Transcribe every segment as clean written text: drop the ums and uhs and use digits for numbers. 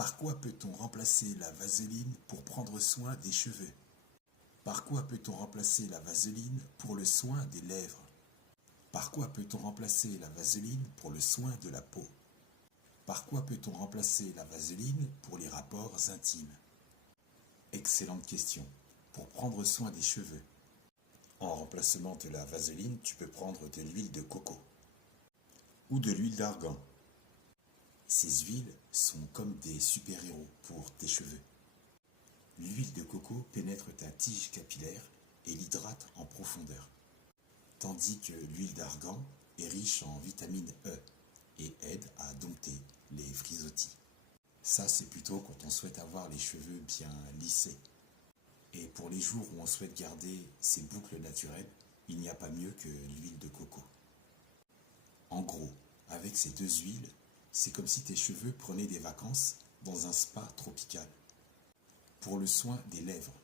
Par quoi peut-on remplacer la vaseline pour prendre soin des cheveux? Par quoi peut-on remplacer la vaseline pour le soin des lèvres? Par quoi peut-on remplacer la vaseline pour le soin de la peau? Par quoi peut-on remplacer la vaseline pour les rapports intimes? Excellente question. Pour prendre soin des cheveux. En remplacement de la vaseline, tu peux prendre de l'huile de coco ou de l'huile d'argan. Ces huiles sont comme des super-héros pour tes cheveux. L'huile de coco pénètre ta tige capillaire et l'hydrate en profondeur, tandis que l'huile d'argan est riche en vitamine E et aide à dompter les frisottis. Ça, c'est plutôt quand on souhaite avoir les cheveux bien lissés. Et pour les jours où on souhaite garder ses boucles naturelles, il n'y a pas mieux que l'huile de coco. En gros, avec ces deux huiles, c'est comme si tes cheveux prenaient des vacances dans un spa tropical. Pour le soin des lèvres,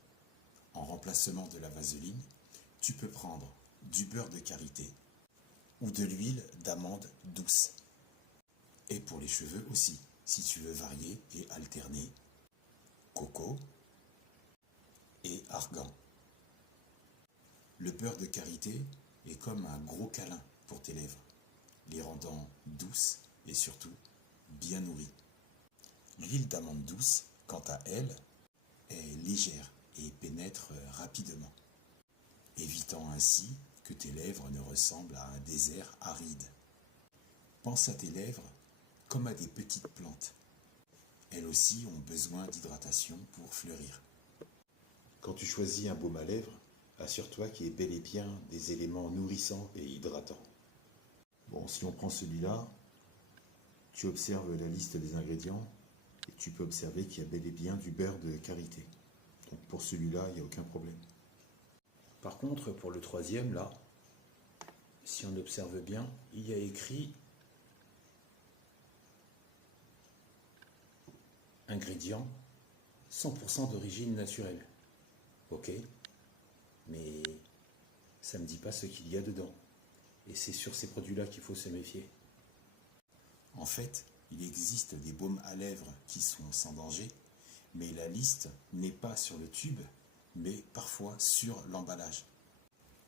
en remplacement de la vaseline, tu peux prendre du beurre de karité ou de l'huile d'amande douce. Et pour les cheveux aussi, si tu veux varier et alterner, coco et argan. Le beurre de karité est comme un gros câlin pour tes lèvres, les rendant douces et surtout bien nourries. L'huile d'amande douce, quant à elle, est légère et pénètre rapidement, évitant ainsi que tes lèvres ne ressemblent à un désert aride. Pense à tes lèvres comme à des petites plantes. Elles aussi ont besoin d'hydratation pour fleurir. Quand tu choisis un baume à lèvres, assure-toi qu'il y ait bel et bien des éléments nourrissants et hydratants. Bon, si on prend celui-là, tu observes la liste des ingrédients et tu peux observer qu'il y a bel et bien du beurre de karité. Donc pour celui-là, il n'y a aucun problème. Par contre, pour le troisième, là, si on observe bien, il y a écrit ingrédients 100% d'origine naturelle. Ok, mais ça ne me dit pas ce qu'il y a dedans. Et c'est sur ces produits-là qu'il faut se méfier. En fait, il existe des baumes à lèvres qui sont sans danger, mais la liste n'est pas sur le tube, mais parfois sur l'emballage.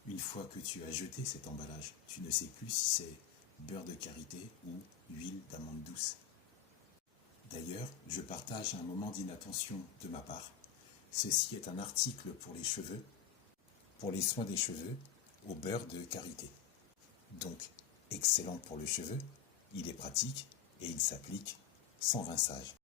Une fois que tu as jeté cet emballage, tu ne sais plus si c'est beurre de karité ou huile d'amande douce. D'ailleurs, je partage un moment d'inattention de ma part. Ceci est un article pour les cheveux, pour les soins des cheveux, au beurre de karité. Donc, excellent pour le cheveu, il est pratique et il s'applique sans rinçage.